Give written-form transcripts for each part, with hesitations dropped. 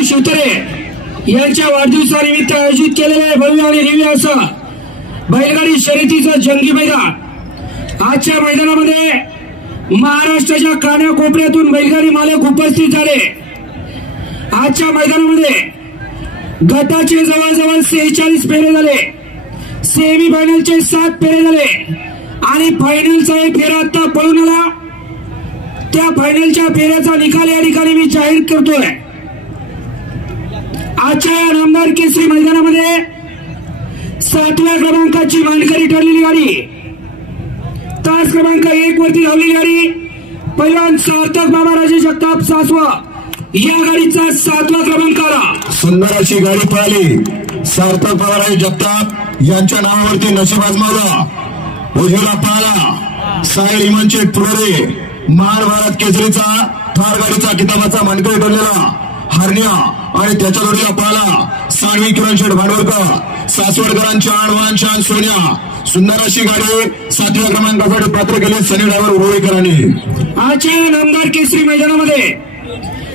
बापू शिवतरे यांच्या वाढदिवसानिमित्त आयोजित केलेले भव्य आणि दिव्य असं बैलगाडी शर्यतीचं जंगी मैदान। आजच्या मैदानामध्ये महाराष्ट्राच्या कानाकोपऱ्यातून बैलगाडी मालक उपस्थित झाले। आजच्या मैदानामध्ये गटाचे जवळजवळ 46 फेरे झाले, सेमी फायनलचे 7 फेरे झाले आणि फायनलचा एक फेरा आता पळून आला। त्या फायनलच्या फेऱ्याचा निकाल या ठिकाणी मी जाहीर करतोय। आजच्या या नामदार केसरी मैदानामध्ये 7व्या क्रमांकाची मानकरी ठरलेली गाडी, तास क्रमांक 1 वरती धावलेली गाडी पैलवान सार्थक बाबा राजे जगताप सासवा या गाडीचा 7वा क्रमांक आला। सुंदर अशी गाडी पळाली। सार्थक बाबा राजे जगताप यांच्या नावावरती नशीब आजमावला। उजवीला पाहिला साहेल इमानचे पुढे महान भारत केसरीचा थार गाडीचा किताबाचा मानकरी ठरलेला हरण्या आणि त्याच्या जोडीला पाहिला सानवी किरण शेठ भांडवलकर सासवडकरांच्या आणवान शान सोन्या। सुंदर अशी गाडी 7व्या क्रमांकासाठी पात्र केले सनी ड्रायव्हर उरुळीकरांनी। आजच्या नामदार केसरी मैदानामध्ये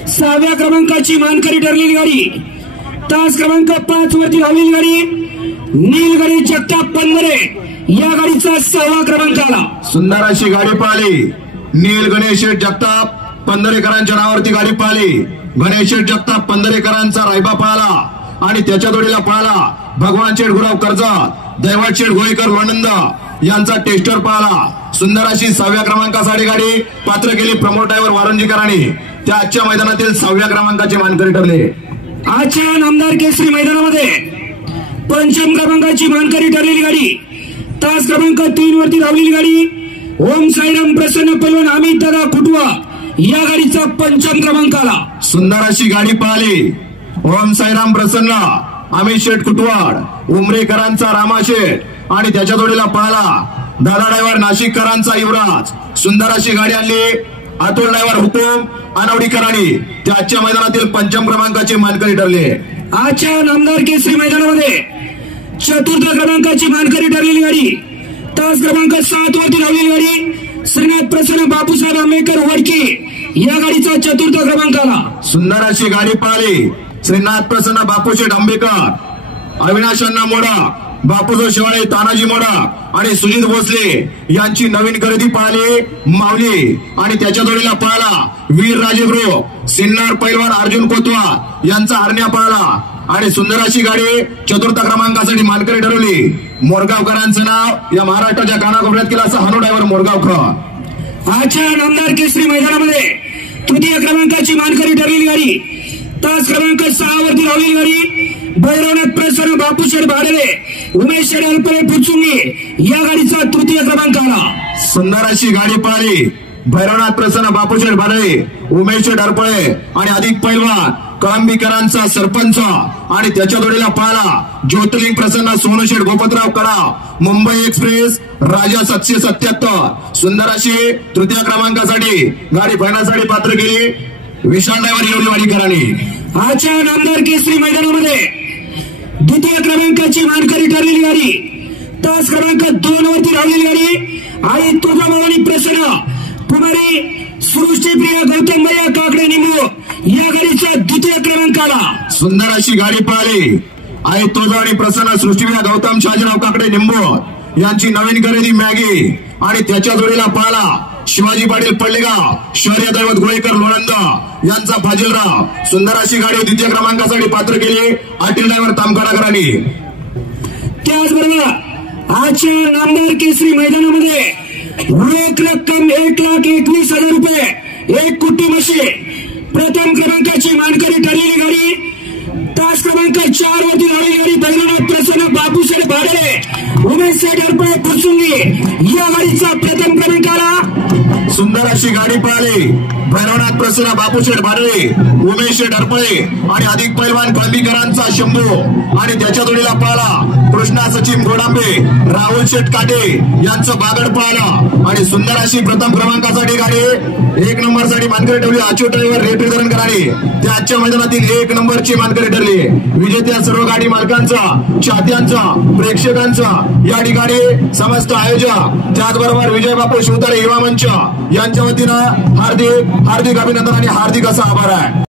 6व्या क्रमांकाची मानकरी ठरलेली गाडी, तास क्रमांक 5 वरती धावलेली गाडी नीलगणी जगताप पंधरे या गाडीचा 6वा क्रमांक आला। सुंदर अशी गाडी पाहिली। नील गणेश शेठ जगताप पंधरेकरांच्या नावावरती गाडी पाहिली। गणेश शेठ जगताप पंधरेकरांचा रायबा पाहिला आणि त्याच्या जोडीला पाहिला भगवान शेठ गुराव कर्जत दैवत शेठ गोळीकर लोणंद यांचा टेस्टर पाहिला। सुंदर अशी 6व्या क्रमांकासाठी गाडी पात्र केली प्रमोद ड्रायव्हर वारंजीकरांनी। त्या आजच्या मैदानातील 6व्या क्रमांकाचे मानकरी ठरले। आजच्या नामदार केसरी मैदानामध्ये 5म क्रमांकाची मानकरी ठरलेली गाडी, तास क्रमांक 3 वरती धावलेली गाडी ओम साईराम प्रसन्न पैलवान अमित दादा खुटवा या गाडीचा 5म क्रमांक आला। सुंदर अशी गाडी पाहिली। ओम साईराम प्रसन्न अमित शेठ कुटवाड उमरेकरांचा रामा शेठ आणि त्याच्या जोडीला पाहिला दादा ड्रायव्हर नाशिककरांचा युवराज। सुंदर अशी गाडी आणली अतुल ड्रायव्हर हुकुम अनवडीकरांनी। त्या आजच्या मैदानातील 5म क्रमांकाचे मानकरी ठरले। आजच्या नामदार केसरी मैदानामध्ये 4th क्रमांकाची मानकरी ठरलेली गाडी, तास क्रमांक 7 वरती धावलेली गाडी श्रीनाथ प्रसन्न बापूसाहेब आंबेडकर वडकी या गाडीचा 4th क्रमांक आला। सुंदर अशी गाडी पाहिली। श्रीनाथ प्रसन्न बापूशेठ आंबेडकर अविनाश अण्णा मोडा बापूसाहेब शिवाळे तानाजी मोडा आणि सुजित भोसले यांची नवीन खरेदी पाहिली माऊली आणि त्याच्या जोडीला पाहिला वीर राजेगुरु सिन्नर पैलवान अर्जुन कोतवाल यांचा हरण्या पाहिला आणि सुंदर अशी गाडी 4th क्रमांकासाठी मानकरी ठरवली। मोरगावकरांचं नाव या महाराष्ट्राच्या कानाकोपऱ्यात केलं असं हनु ड्रायव्हर मोरगावकर। आजच्या नामदार केसरी मैदानामध्ये 3य क्रमांकाची मानकरी ठरलेली गाडी, तास क्रमांक 6 वरती धावलेली गाडी भैरवनाथ प्रसन्न बापूशेठ भाडले उमेश शेठ अल्परे पुचुंगी या गाडीचा 3य क्रमांक आला। सुंदर अशी गाडी पाहिली। भैरवनाथ प्रसन्न बापूशेठ भाडले उमेश शेठ अल्परे आणि अधिक पैलवान कळंबीकरांचा सरपंच आणि त्याच्या जोडीला पाहिला ज्योतिर्लिंग प्रसन्न सोनशेठ गोपतराव कडाव मुंबई एक्सप्रेस राजा 777। सुंदर अशी 3य क्रमांकासाठी गाडी फायनलसाठी पात्र केली विशाल ड्रायव्हर येवलेवाडीकरांनी। आजच्या नामदार केसरी मैदानामध्ये 2य क्रमांकाची मानकरी ठरलेली गाडी, तास क्रमांक 2 वरती धावलेली गाडी आणि तुळजाभवानी प्रसन्न कुमारी सृष्टीप्रिया गौतम भैया काकडे निंबू या गाडीचा 2य क्रमांक आला। सुंदर अशी गाडी पाहिली आणि तुळजाभवानी प्रसन्न सृष्टीप्रिया गौतम शाजीराव काकडे निंबू यांची नवीन खरेदी मॅगी आणि त्याच्या जोडीला पाहिला शिवाजी पाटील पल्लेगाव शौर्य दैवत गोळीकर लोणंद यांचा फाजिलराव। सुंदर अशी गाडी 2य क्रमांकासाठी पात्र केली अटील ड्रायव्हर तामकाडाकरांनी। त्याचबरोबर आजच्या नामदार केसरी मैदानामध्ये रोख रक्कम 1,21,000 रुपये, 1 कोटी मशी, प्रथम क्रमांकाची मानकरी ठरलेली गाडी, तास क्रमांक 4 वरती धावलेली गाडी भैरवनाथ प्रसन्न बापूशेठ भाडले उमेश शेठ अल्परे पुचुंगी या गाडीचा 1म क्रमांक आला। सुंदर अशी गाडी पाहिली। भैरवनाथ प्रसन्न बापूशेठ भाडले उमेश शेठ अल्परे आणि अधिक पैलवान कळंबीकरांचा शंभू आणि त्याच्या जोडीला पाहिला कृष्णा सचिन गोडांबे राहुल शेठ काटे यांचं बागड पाहिला आणि सुंदर अशी प्रथम क्रमांकासाठी गाडी 1 नंबरसाठी मानकरी ठरली अच्युत ड्रायव्हर रेटकरांनी। त्या आजच्या मैदानातील 1 नंबरची मानकरी ठरली। विजेत्या सर्व गाडी मालकांचा चाहत्यांचा प्रेक्षकांचा या ठिकाणी समस्त आयोजक त्याचबरोबर विजय बापू शिवतारे युवा मंच यांच्या वतीनं हार्दिक अभिनंदन आणि हार्दिक असा आभार आहे।